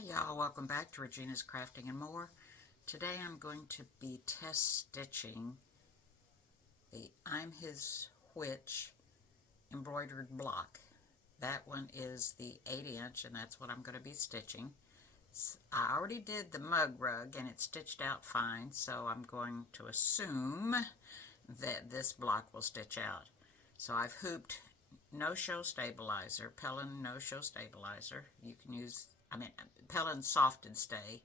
Hi y'all, welcome back to Regina's Crafting and More. Today I'm going to be test stitching the I'm His Witch embroidered block. That one is the 8" and that's what I'm going to be stitching. I already did the mug rug and it's stitched out fine, so I'm going to assume that this block will stitch out. So I've hooped no-show stabilizer, Pellin no-show stabilizer. You can use, Pellin Soft and Stay,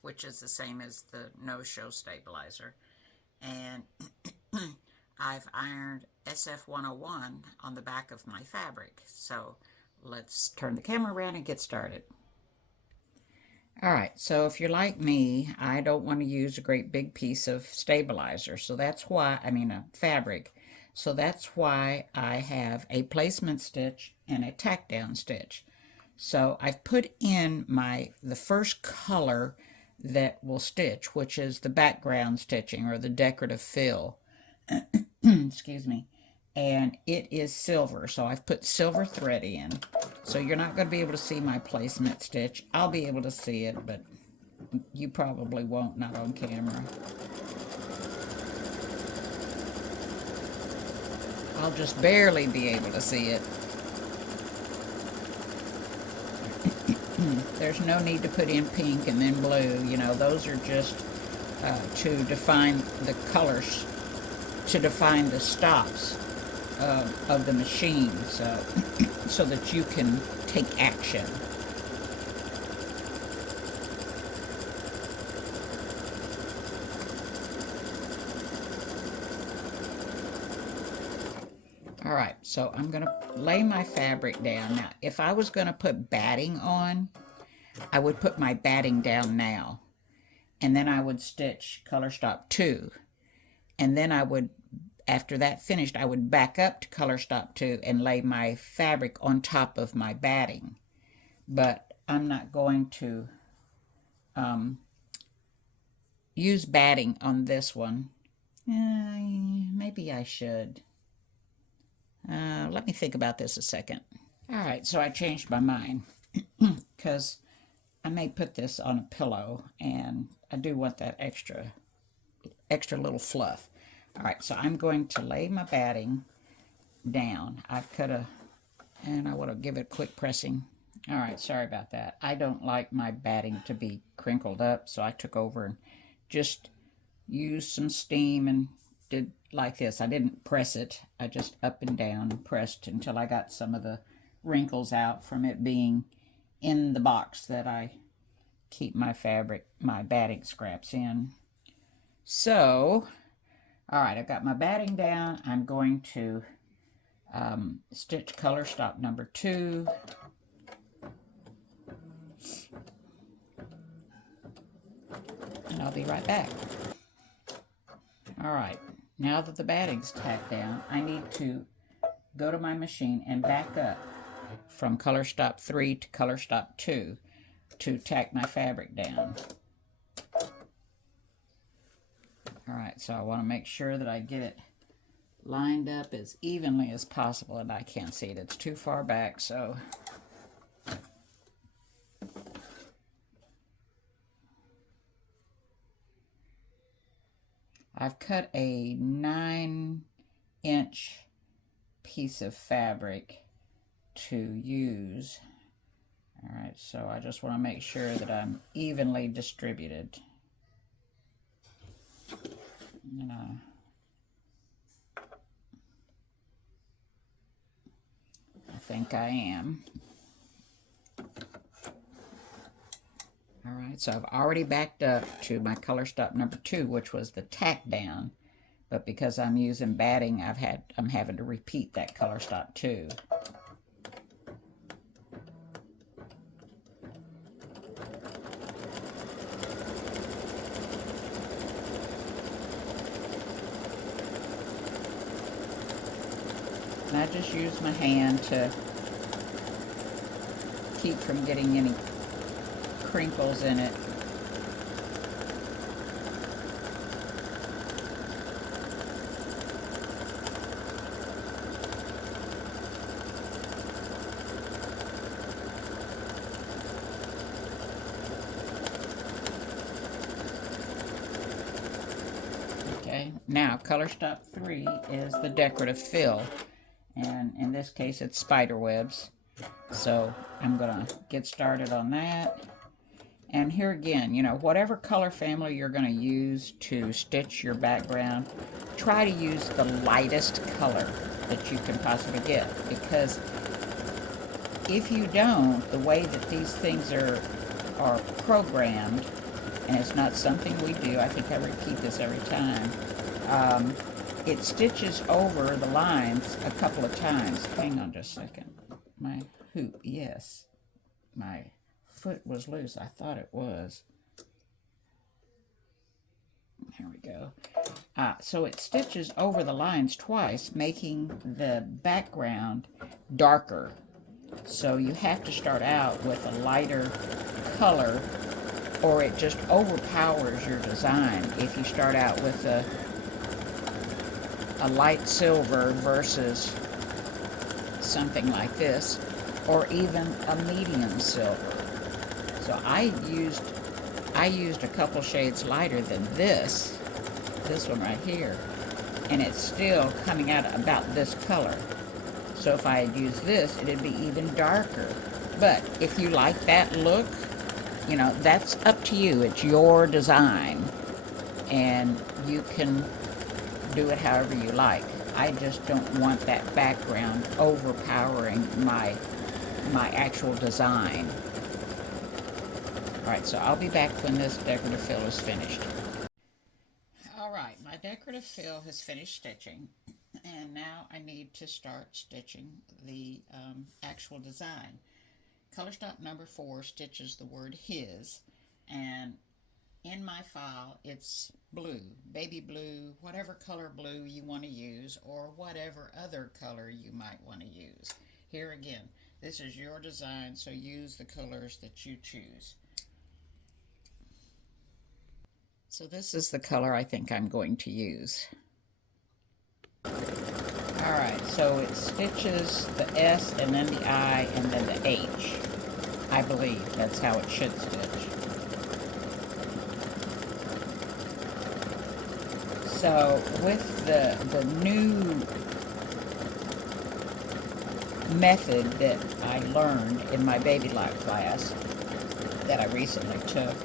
which is the same as the no-show stabilizer. And I've ironed SF101 on the back of my fabric. So let's turn the camera around and get started. Alright, so if you're like me, I don't want to use a great big piece of stabilizer. So that's why, a fabric. So that's why I have a placement stitch and a tack down stitch. So I've put in the first color that will stitch, which is the background stitching or the decorative fill. Excuse me. And it is silver, so I've put silver thread in. So you're not going to be able to see my placement stitch. I'll be able to see it, but you probably won't, not on camera. I'll just barely be able to see it. There's no need to put in pink and then blue. You know, those are just to define the colors, to define the stops of the machine, so that you can take action. All right, so I'm going to lay my fabric down. Now, if I was going to put batting on, I would put my batting down now. And then I would stitch color stop 2. And then I would, after that finished, I would back up to color stop 2 and lay my fabric on top of my batting. But I'm not going to use batting on this one. Maybe I should. Let me think about this a second. All right, so I changed my mind because I may put this on a pillow, and I do want that extra little fluff. All right, so I'm going to lay my batting down. I've cut and I want to give it a quick pressing. All right, sorry about that. I don't like my batting to be crinkled up, so I took over and just used some steam and did like this. I didn't press it. I just up and down pressed until I got some of the wrinkles out from it being in the box that I keep my fabric, my batting scraps in. So, all right, I've got my batting down. I'm going to stitch color stop number 2. And I'll be right back. All right, now that the batting's tacked down, I need to go to my machine and back up from color stop 3 to color stop 2 to tack my fabric down. All right, so I want to make sure that I get it lined up as evenly as possible, and I can't see it. It's too far back, so I've cut a 9" piece of fabric to use. All right, so I just want to make sure that I'm evenly distributed. I think I am. All right, so I've already backed up to my color stop number 2, which was the tack down. But because I'm using batting, I'm having to repeat that color stop 2. And I just use my hand to keep from getting any crinkles in it. Now, color stop 3 is the decorative fill, and in this case it's spider webs. So I'm gonna get started on that. And here again, you know, whatever color family you're going to use to stitch your background, try to use the lightest color that you can possibly get. Because if you don't, the way that these things are programmed, and it's not something we do, I think I repeat this every time, it stitches over the lines a couple of times. Hang on just a second. My hoop, yes. My foot was loose. I thought it was. There we go. So it stitches over the lines twice, making the background darker. So you have to start out with a lighter color, or it just overpowers your design if you start out with a light silver versus something like this, or even a medium silver. So I used a couple shades lighter than this one right here, and it's still coming out about this color. So if I had used this, it'd be even darker. But if you like that look, you know, that's up to you. It's your design, and you can do it however you like. I just don't want that background overpowering my actual design. Alright, so I'll be back when this decorative fill is finished. Alright, my decorative fill has finished stitching, and now I need to start stitching the actual design. Color stop number 4 stitches the word his, and in my file it's blue, baby blue, whatever color blue you want to use, or whatever other color you might want to use. Here again, this is your design, so use the colors that you choose. So this is the color I think I'm going to use. Alright, so it stitches the S and then the I and then the H. I believe that's how it should stitch. So with the new method that I learned in my baby lock class that I recently took,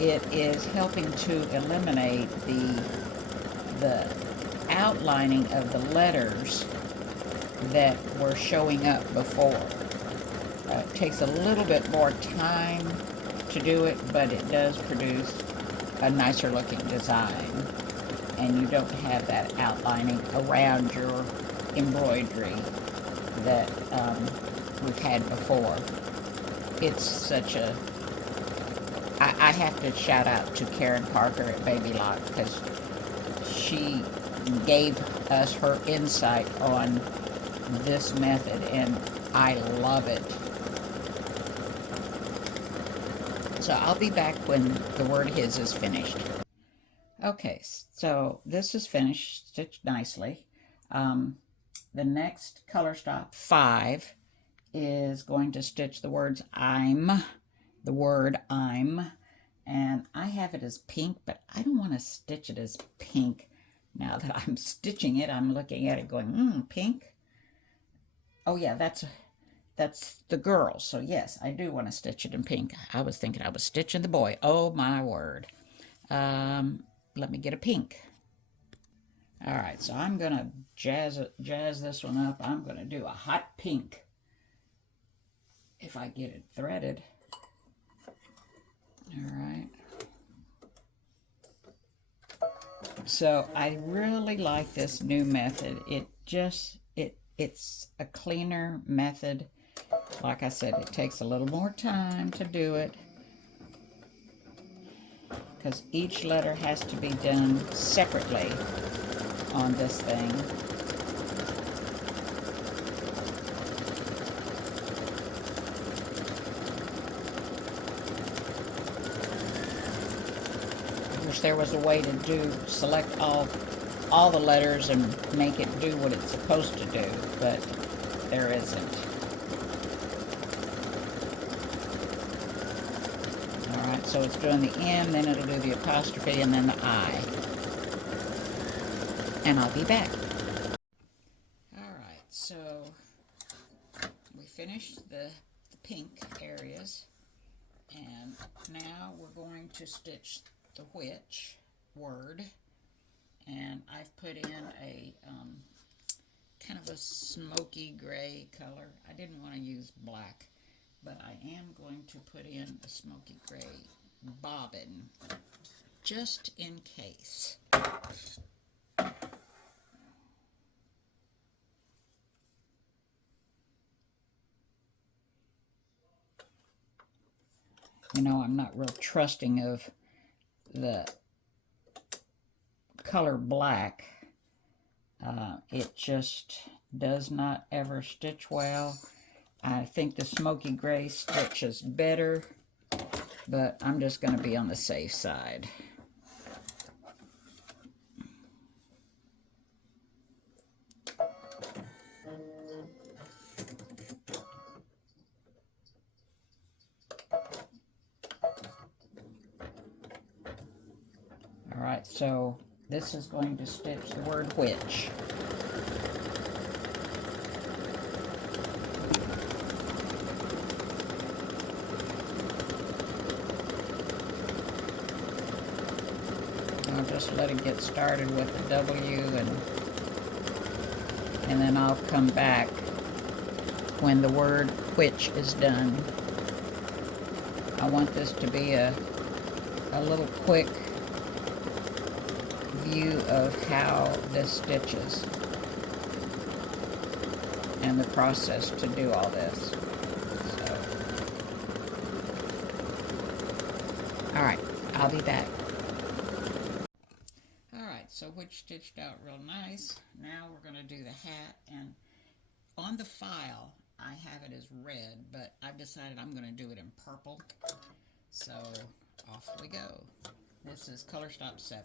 it is helping to eliminate the outlining of the letters that were showing up before. It takes a little bit more time to do it, but it does produce a nicer looking design, and you don't have that outlining around your embroidery that we've had before. It's such a... I have to shout out to Karen Parker at Baby Lock, because she gave us her insight on this method, and I love it. So I'll be back when the word his is finished. Okay, so this is finished, stitched nicely. The next color stop, 5, is going to stitch the words the word I'm, and I have it as pink, but I don't want to stitch it as pink. Now that I'm stitching it, I'm looking at it going, pink? Oh yeah, that's the girl, so yes, I do want to stitch it in pink. I was thinking I was stitching the boy. Oh my word. Let me get a pink. Alright, so I'm going to jazz this one up. I'm going to do a hot pink, if I get it threaded. Alright. So I really like this new method. It's a cleaner method. Like I said, it takes a little more time to do it, because each letter has to be done separately on this thing. I wish there was a way to select all the letters and make it do what it's supposed to do, but there isn't. Alright, so it's doing the M, then it'll do the apostrophe, and then the I. and I'll be back. Alright, so we finished the pink areas, and now we're going to stitch the which word, and I've put in a kind of a smoky gray color. I didn't want to use black, but I am going to put in a smoky gray bobbin just in case. You know, I'm not real trusting of the color black. It just does not ever stitch well. I think the smoky gray stitches better, but I'm just going to be on the safe side. Alright, so this is going to stitch the word which. I'll just let it get started with the W, and then I'll come back when the word which is done. I want this to be a little quick view of how this stitches and the process to do all this. So, alright, I'll be back. Alright, so which stitched out real nice. Now we're going to do the hat, and on the file I have it as red, but I've decided I'm going to do it in purple. So off we go. This is color stop 7.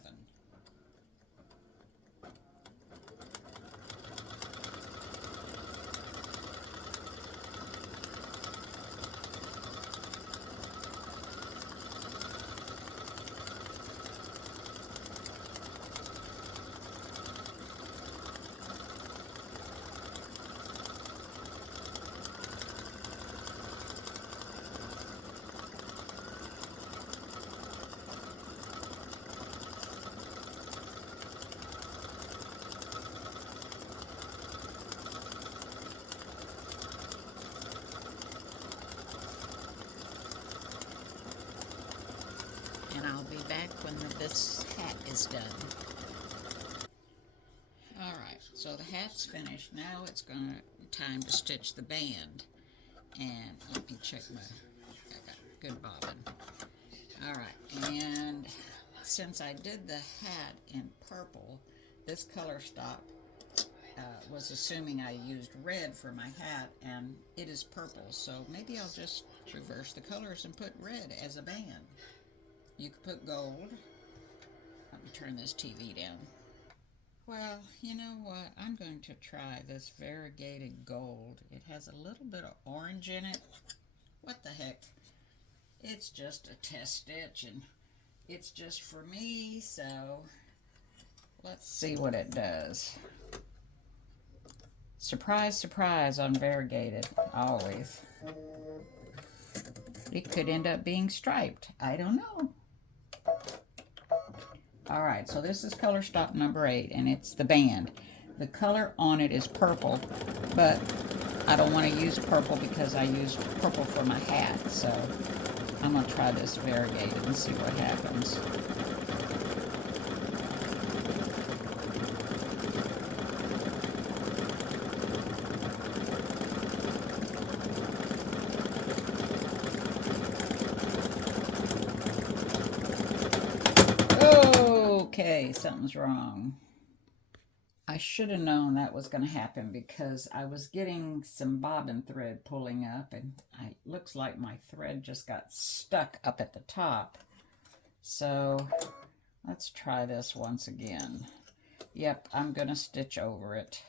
And I'll be back when this hat is done. Alright, so the hat's finished. Now it's time to stitch the band. And let me check I got good bobbin. Alright, and since I did the hat in purple, this color stop was assuming I used red for my hat, and it is purple, so maybe I'll just reverse the colors and put red as a band. You could put gold. Let me turn this TV down. Well, you know what? I'm going to try this variegated gold. It has a little bit of orange in it. What the heck? It's just a test stitch, and it's just for me, so let's see what it does. Surprise, surprise on variegated, always. It could end up being striped. I don't know. Alright, so this is color stop number 8, and it's the band. The color on it is purple, but I don't want to use purple because I used purple for my hat, so I'm going to try this variegated and see what happens. Okay, something's wrong. I should have known that was going to happen because I was getting some bobbin thread pulling up, and it looks like my thread just got stuck up at the top. So let's try this once again. Yep, I'm going to stitch over it.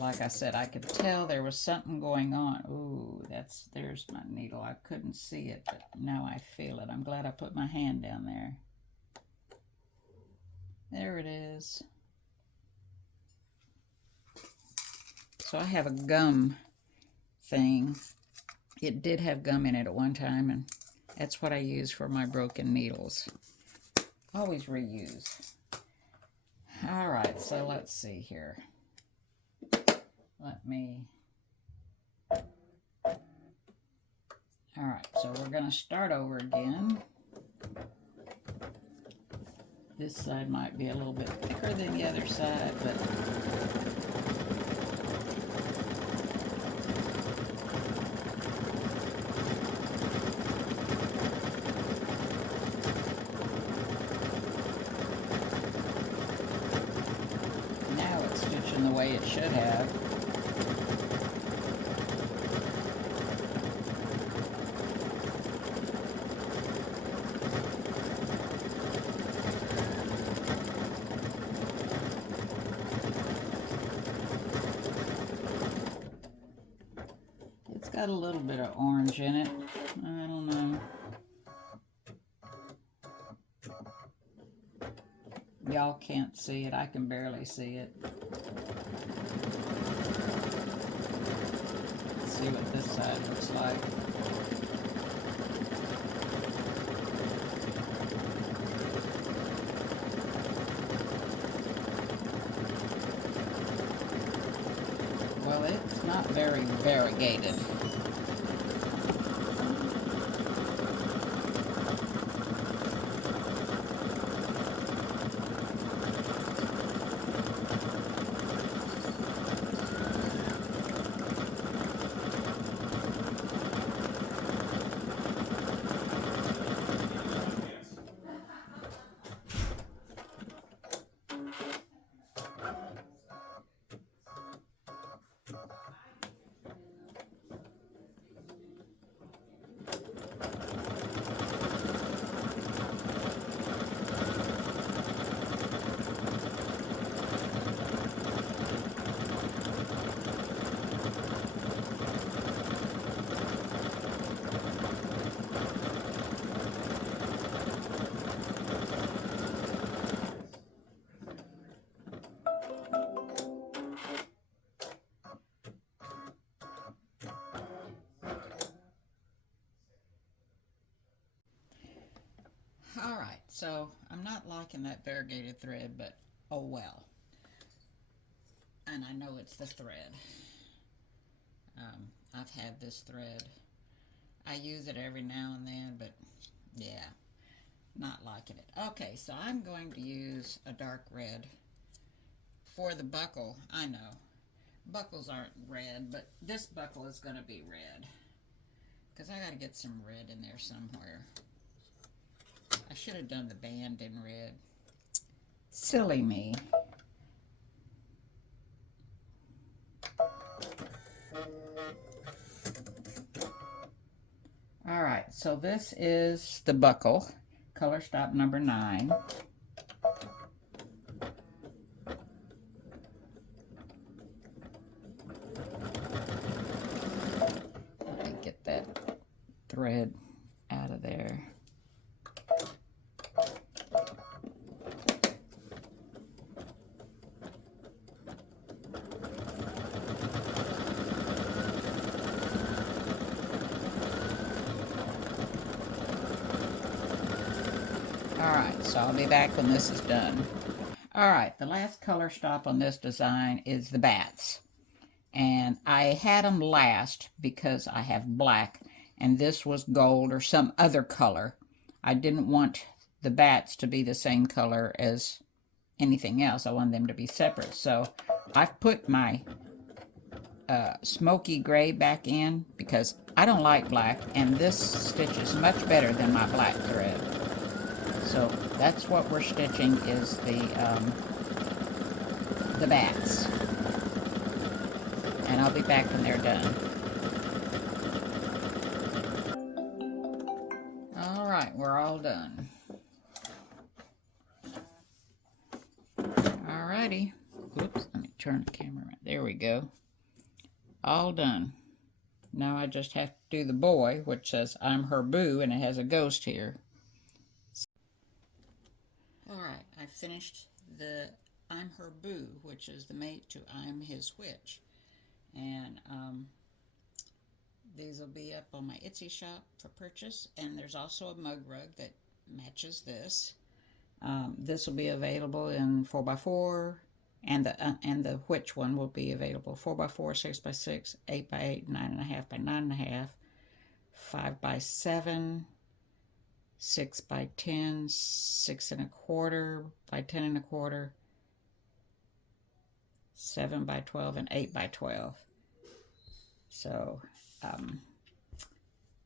Like I said, I could tell there was something going on. Ooh, there's my needle. I couldn't see it, but now I feel it. I'm glad I put my hand down there. There it is. So I have a gum thing. It did have gum in it at one time, and that's what I use for my broken needles. Always reuse. All right, so let's see here. Let me... All right, so we're going to start over again. This side might be a little bit thicker than the other side, but now it's stitching the way it should have. It's got a little bit of orange in it. I don't know. Y'all can't see it. I can barely see it. Let's see what this side looks like. Well, it's not very variegated. Alright, so I'm not liking that variegated thread, but oh well. And I know it's the thread. I've had this thread. I use it every now and then, but yeah, not liking it. Okay, so I'm going to use a dark red for the buckle. I know, buckles aren't red, but this buckle is going to be red because I got to get some red in there somewhere. I should have done the band in red. Silly me. Alright, so this is the buckle, color stop number 9. Let me get that thread out of there. Alright, so I'll be back when this is done. Alright, the last color stop on this design is the bats. And I had them last because I have black and this was gold or some other color. I didn't want the bats to be the same color as anything else. I wanted them to be separate. So I've put my smoky gray back in because I don't like black, and this stitch is much better than my black thread. So that's what we're stitching, is the bats. And I'll be back when they're done. Alright, we're all done. Alrighty. Oops, let me turn the camera around. There we go. All done. Now I just have to do the boy, which says I'm her boo, and it has a ghost here. Alright, I finished the I'm Her Boo, which is the mate to I'm His Witch. And these will be up on my Etsy shop for purchase. And there's also a mug rug that matches this. This will be available in 4x4, and the Witch one will be available 4x4, 6x6, 8x8, 9.5 by 9.5, 5x7, 6x10, 6.25 by 10.25, 7x12, and 8x12. So,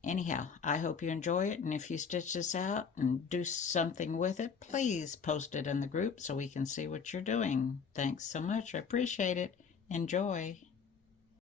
anyhow, I hope you enjoy it, and if you stitch this out and do something with it, please post it in the group so we can see what you're doing. Thanks so much. I appreciate it. Enjoy.